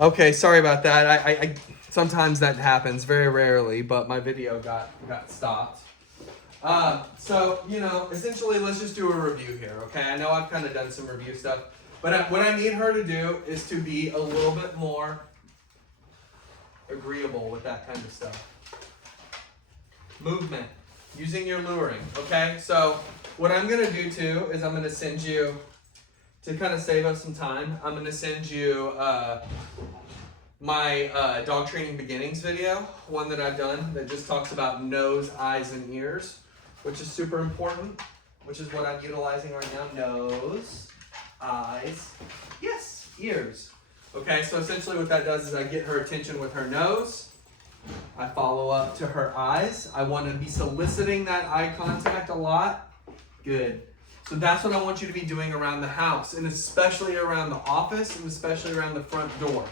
Okay, sorry about that. I sometimes that happens, very rarely, but my video got stopped. So essentially, let's just do a review here. Okay, I know I've kind of done some review stuff, but what I need her to do is to be a little bit more agreeable with that kind of stuff. Movement, using your luring. Okay, so what I'm gonna do too is I'm gonna send you, to kind of save us some time, I'm gonna send you my dog training beginnings video, one that I've done that just talks about nose, eyes, and ears, which is super important, which is what I'm utilizing right now. Nose, eyes, yes, ears. Okay, so essentially what that does is I get her attention with her nose. I follow up to her eyes. I want to be soliciting that eye contact a lot. Good. So that's what I want you to be doing around the house, and especially around the office, and especially around the front door.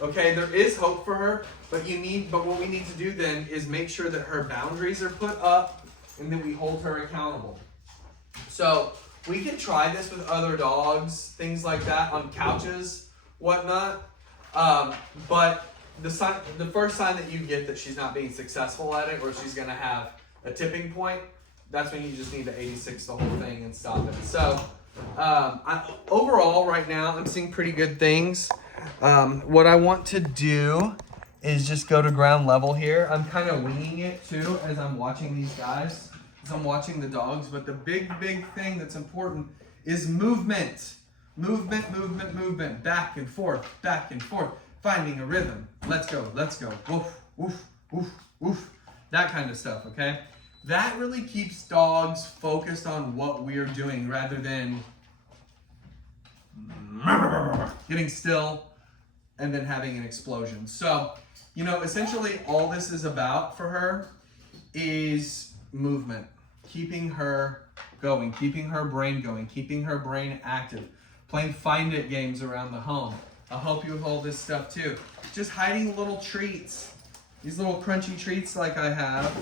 Okay, there is hope for her, but what we need to do then is make sure that her boundaries are put up and that we hold her accountable. So we can try this with other dogs, things like that, on couches, whatnot. But the first sign that you get that she's not being successful at it, or she's gonna have a tipping point, that's when you just need to 86 the whole thing and stop it. So overall, right now, I'm seeing pretty good things. What I want to do is just go to ground level here. I'm kind of winging it too as I'm watching these guys, as I'm watching the dogs. But the big thing that's important is movement. Movement. Back and forth, finding a rhythm. Let's go. Woof, woof, woof, woof. That kind of stuff, okay? That really keeps dogs focused on what we're doing rather than getting still and then having an explosion. So, essentially all this is about for her is movement, keeping her going, keeping her brain going, keeping her brain active, playing find it games around the home. I'll help you with all this stuff too. Just hiding little treats, these little crunchy treats like I have.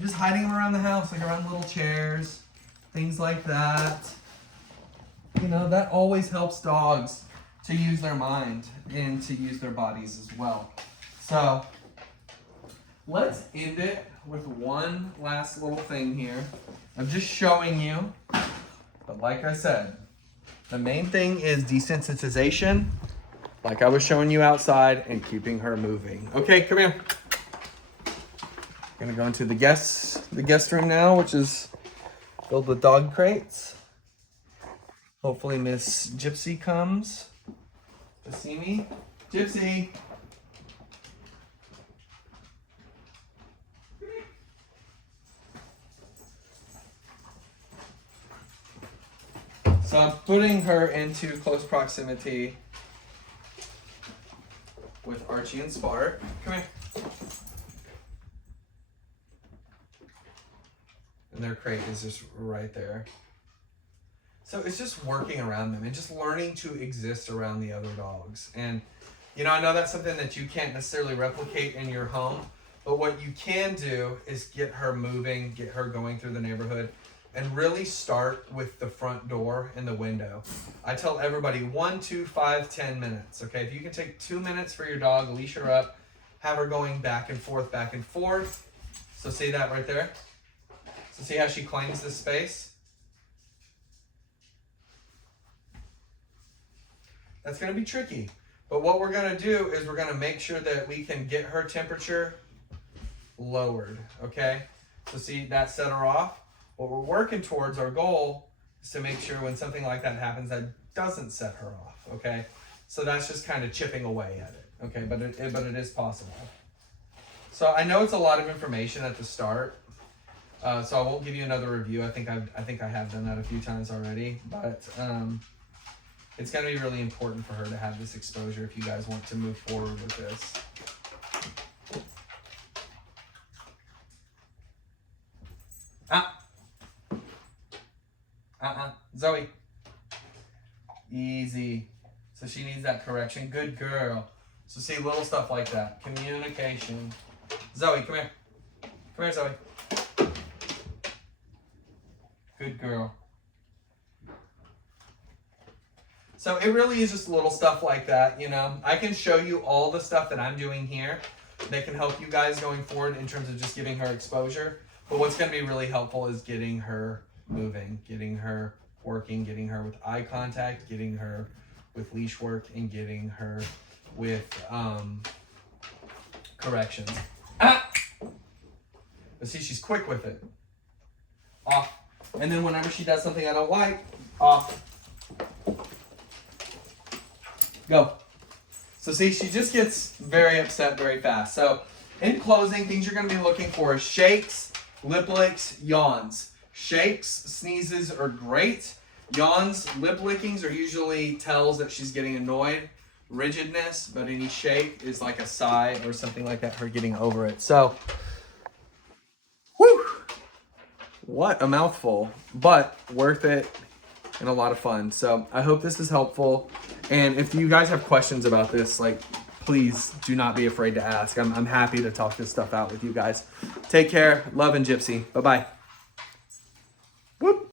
Just hiding them around the house, like around little chairs, things like that. That always helps dogs to use their mind and to use their bodies as well. So let's end it with one last little thing here. I'm just showing you, but like I said, the main thing is desensitization, like I was showing you outside, and keeping her moving. Okay, come here. Gonna go into the guest room now, which is filled with dog crates. Hopefully Miss Gypsy comes to see me. Gypsy! So I'm putting her into close proximity with Archie and Spark. Come here. And their crate is just right there. So it's just working around them and just learning to exist around the other dogs. And, I know that's something that you can't necessarily replicate in your home, but what you can do is get her moving, get her going through the neighborhood, and really start with the front door and the window. I tell everybody 1, 2, 5, 10 minutes, okay? If you can take 2 minutes for your dog, leash her up, have her going back and forth. So see that right there? So see how she claims this space? That's going to be tricky. But what we're going to do is we're going to make sure that we can get her temperature lowered, okay? So see, that set her off. What we're working towards, our goal, is to make sure when something like that happens, that doesn't set her off, okay? So that's just kind of chipping away at it, okay? But it is possible. So I know it's a lot of information at the start, so I won't give you another review. I think I have done that a few times already, but it's going to be really important for her to have this exposure if you guys want to move forward with this. Zoe. Easy. So she needs that correction. Good girl. So see, little stuff like that. Communication. Zoe, come here. Come here, Zoe. Good girl. So it really is just little stuff like that, you know. I can show you all the stuff that I'm doing here that can help you guys going forward in terms of just giving her exposure. But what's going to be really helpful is getting her moving, getting her working, getting her with eye contact, getting her with leash work, and getting her with corrections. Ah! But see, she's quick with it. Off. And then whenever she does something I don't like, off. Go. So see, she just gets very upset very fast. So in closing, things you're going to be looking for is shakes, lip licks, yawns. Shakes, sneezes are great. Yawns, lip lickings are usually tells that she's getting annoyed. Rigidness, but any shake is like a sigh or something like that, her getting over it. So, whew, what a mouthful, but worth it and a lot of fun. So I hope this is helpful. And if you guys have questions about this, like, please do not be afraid to ask. I'm happy to talk this stuff out with you guys. Take care. Love and Gypsy. Bye-bye. Whoop.